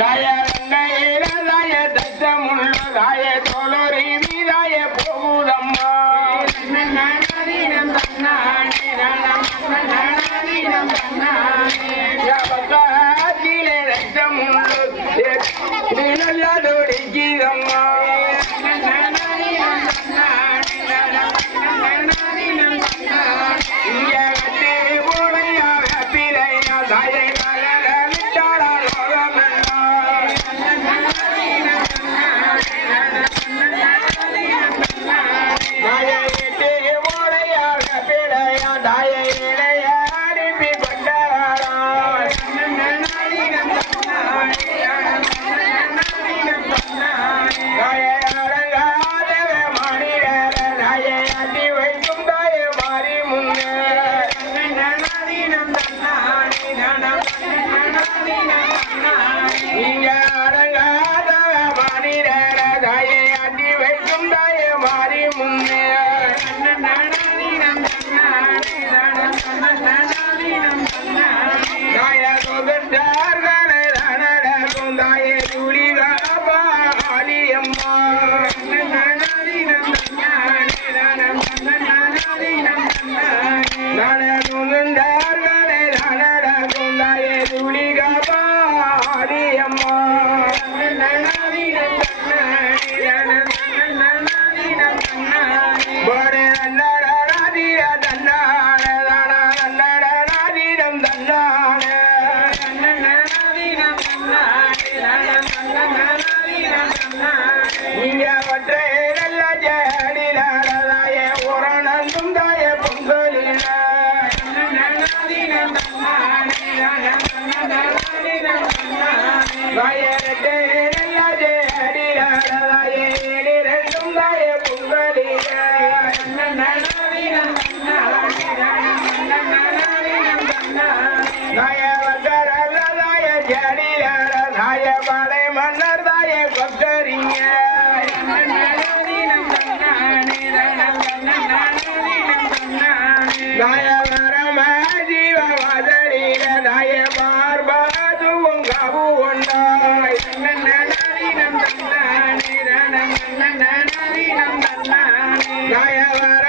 தய தய தசமுள்ளதாய தொலரி வீராய போகுதம்மா பக்காத்திலே ரத்தமுள்ளது நல்லதொரு கீதம் காட்டி வைக்கும் தாயே மாறி நீங்க ஒற்றை நல்ல ஜடிலாரா மன்னர் தாய கொத்தறிஞர் ಗಾಯವಾರ